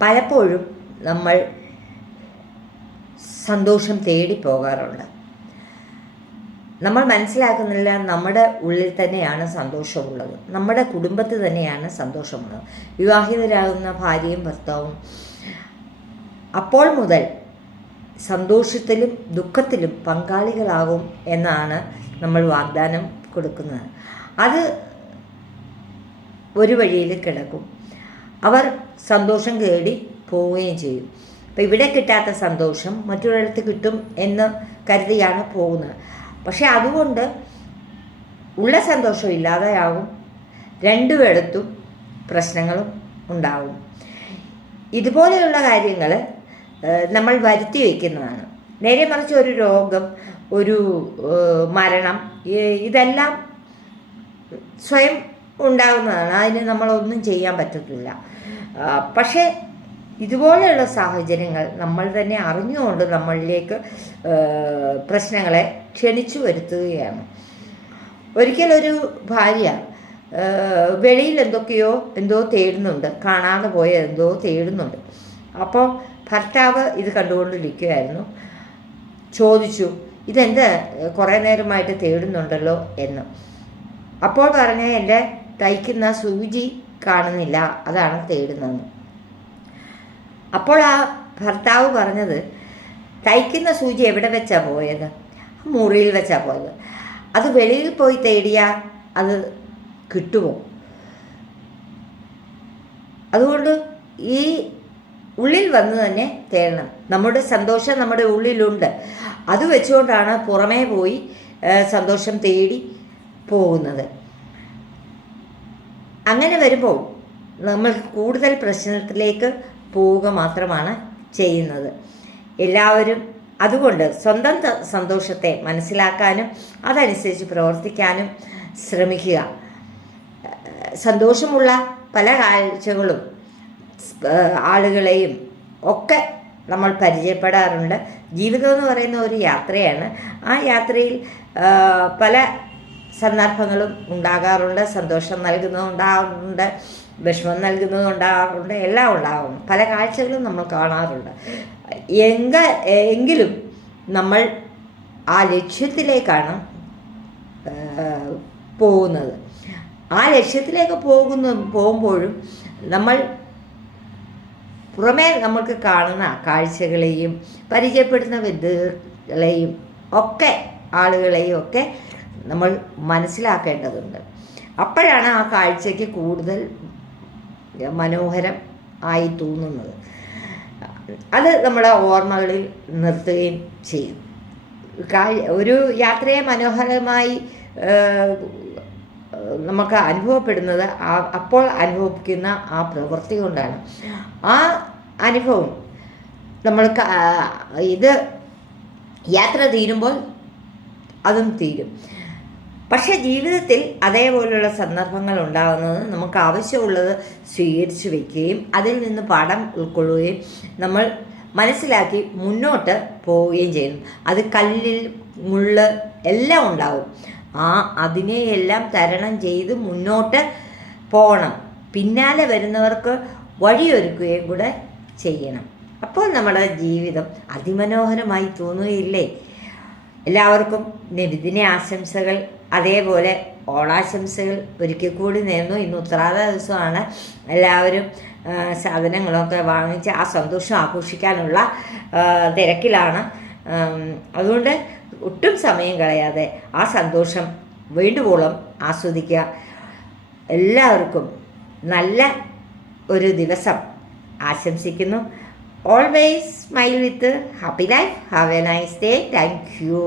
പലപ്പോഴും നമ്മൾ സന്തോഷം തേടി പോകാറുണ്ട്. നമ്മൾ മനസ്സിലാക്കുന്നില്ല നമ്മുടെ ഉള്ളിൽ തന്നെയാണ് സന്തോഷമുള്ളത്, നമ്മുടെ കുടുംബത്തിൽ തന്നെയാണ് സന്തോഷമുള്ളത്. വിവാഹിതരാകുന്ന ഭാര്യയും ഭർത്താവും അപ്പോൾ മുതൽ സന്തോഷത്തിലും ദുഃഖത്തിലും പങ്കാളികളാകും എന്നാണ് നമ്മൾ വാഗ്ദാനം കൊടുക്കുന്നത്. അത് ഒരു വഴിയിൽ കിടക്കും. അവർ സന്തോഷം തേടി പോവുകയും ചെയ്യും. അപ്പം ഇവിടെ കിട്ടാത്ത സന്തോഷം മറ്റൊരിടത്ത് കിട്ടും എന്ന് കരുതിയാണ് പോകുന്നത്. പക്ഷെ അതുകൊണ്ട് ഉള്ള സന്തോഷം ഇല്ലാതെയാകും, രണ്ടുപേടത്തും പ്രശ്നങ്ങളും ഉണ്ടാകും. ഇതുപോലെയുള്ള കാര്യങ്ങൾ നമ്മൾ വരുത്തി വയ്ക്കുന്നതാണ്. നേരെ മറിച്ച് ഒരു രോഗം, ഒരു മരണം, ഇതെല്ലാം സ്വയം ഉണ്ടാകുന്നതാണ്. അതിന് നമ്മളൊന്നും ചെയ്യാൻ പറ്റത്തില്ല. പക്ഷേ ഇതുപോലെയുള്ള സാഹചര്യങ്ങൾ നമ്മൾ തന്നെ അറിഞ്ഞുകൊണ്ട് നമ്മളിലേക്ക് പ്രശ്നങ്ങളെ ക്ഷണിച്ചു വരുത്തുകയാണ്. ഒരിക്കലൊരു ഭാര്യ വെളിയിൽ എന്തോ തേടുന്നുണ്ട്, കാണാതെ പോയ എന്തോ തേടുന്നുണ്ട്. അപ്പോൾ ഭർത്താവ് ഇത് കണ്ടുകൊണ്ടിരിക്കുകയായിരുന്നു. ചോദിച്ചു, ഇതെന്ത് കുറേ നേരമായിട്ട് തേടുന്നുണ്ടല്ലോ എന്ന്. അപ്പോൾ പറഞ്ഞ, എൻ്റെ തയ്ക്കുന്ന സൂചി കാണുന്നില്ല, അതാണ് തേടുന്നതെന്ന്. അപ്പോൾ ആ ഭർത്താവ് പറഞ്ഞത്, തയ്ക്കുന്ന സൂചി എവിടെ വെച്ചാണ് പോയത്? മുറിയിൽ വെച്ചാണ് പോയത്. അത് വെളിയിൽ പോയി തേടിയാൽ അത് കിട്ടുമോ? അതുകൊണ്ട് ഈ ഉള്ളിൽ വന്ന് തന്നെ തേടണം. നമ്മുടെ സന്തോഷം നമ്മുടെ ഉള്ളിലുണ്ട്. അത് വെച്ചുകൊണ്ടാണ് പുറമേ പോയി സന്തോഷം തേടി പോകുന്നത്. അങ്ങനെ വരുമ്പോൾ നമ്മൾ കൂടുതൽ പ്രശ്നത്തിലേക്ക് പോവുക മാത്രമാണ് ചെയ്യുന്നത്. എല്ലാവരും അതുകൊണ്ട് സ്വന്തം സന്തോഷത്തെ മനസ്സിലാക്കാനും അതനുസരിച്ച് പ്രവർത്തിക്കാനും ശ്രമിക്കുക. സന്തോഷമുള്ള പല കാഴ്ചകളും ആളുകളെയും ഒക്കെ നമ്മൾ പരിചയപ്പെടാറുണ്ട്. ജീവിതം എന്ന് പറയുന്ന ഒരു യാത്രയാണ്. ആ യാത്രയിൽ പല സന്ദർഭങ്ങളും ഉണ്ടാകാറുണ്ട്. സന്തോഷം നൽകുന്നതുണ്ടാകാറുണ്ട്, വിഷമം നൽകുന്നതുണ്ടാകാറുണ്ട്, എല്ലാം ഉണ്ടാകുന്നു. പല കാഴ്ചകളും നമ്മൾ കാണാറുണ്ട്. എങ്കിലും നമ്മൾ ആ ലക്ഷ്യത്തിലേക്കാണ് പോകുന്നത്. ആ ലക്ഷ്യത്തിലേക്ക് പോകുമ്പോഴും നമ്മൾ പുറമേ നമ്മൾക്ക് കാണുന്ന കാഴ്ചകളെയും പരിചയപ്പെടുന്ന വ്യക്തികളെയും ഒക്കെ ആളുകളെയും ഒക്കെ നമ്മൾ മനസ്സിലാക്കേണ്ടതുണ്ട്. അപ്പോഴാണ് ആ കാഴ്ചയ്ക്ക് കൂടുതൽ മനോഹരം ആയി തോന്നുന്നത്. അത് നമ്മുടെ ഓർമ്മകളിൽ നിർത്തുകയും ചെയ്യും. ഒരു യാത്രയെ മനോഹരമായി നമുക്ക് അനുഭവപ്പെടുന്നത് അപ്പോൾ അനുഭവിക്കുന്ന ആ പ്രവൃത്തി കൊണ്ടാണ്. ആ അനുഭവം നമ്മൾക്ക് ഇത് യാത്ര തീരുമ്പോൾ അതും തീരും. പക്ഷേ ജീവിതത്തിൽ അതേപോലുള്ള സന്ദർഭങ്ങൾ ഉണ്ടാകുന്നത് നമുക്ക് ആവശ്യമുള്ളത് സ്വീകരിച്ചു വയ്ക്കുകയും അതിൽ നിന്ന് പാഠം ഉൾക്കൊള്ളുകയും നമ്മൾ മനസ്സിലാക്കി മുന്നോട്ട് പോവുകയും ചെയ്യുന്നു. അത് കല്ലിൽ മുള്ള് എല്ലാം ഉണ്ടാവും. അതിനെയെല്ലാം തരണം ചെയ്ത് മുന്നോട്ട് പോകണം. പിന്നാലെ വരുന്നവർക്ക് വഴിയൊരുക്കുകയും കൂടെ ചെയ്യണം. അപ്പോൾ നമ്മുടെ ജീവിതം അതിമനോഹരമായി തോന്നുകയില്ലേ? എല്ലാവർക്കും നബിദിന ആശംസകൾ, അതേപോലെ ഓണാശംസകൾ ഒരിക്കൽ കൂടി നേർന്നു. ഇന്ന് ഉത്രാട ദിവസമാണ്. എല്ലാവരും സാധനങ്ങളൊക്കെ വാങ്ങിച്ച് ആ സന്തോഷം ആഘോഷിക്കാനുള്ള തിരക്കിലാണ്. അതുകൊണ്ട് ഒട്ടും സമയം കളയാതെ ആ സന്തോഷം വേണ്ടുവോളം ആസ്വദിക്കുക. എല്ലാവർക്കും നല്ല ഒരു ദിവസം ആശംസിക്കുന്നു. Always smile with happy life. Have A nice day. Thank you.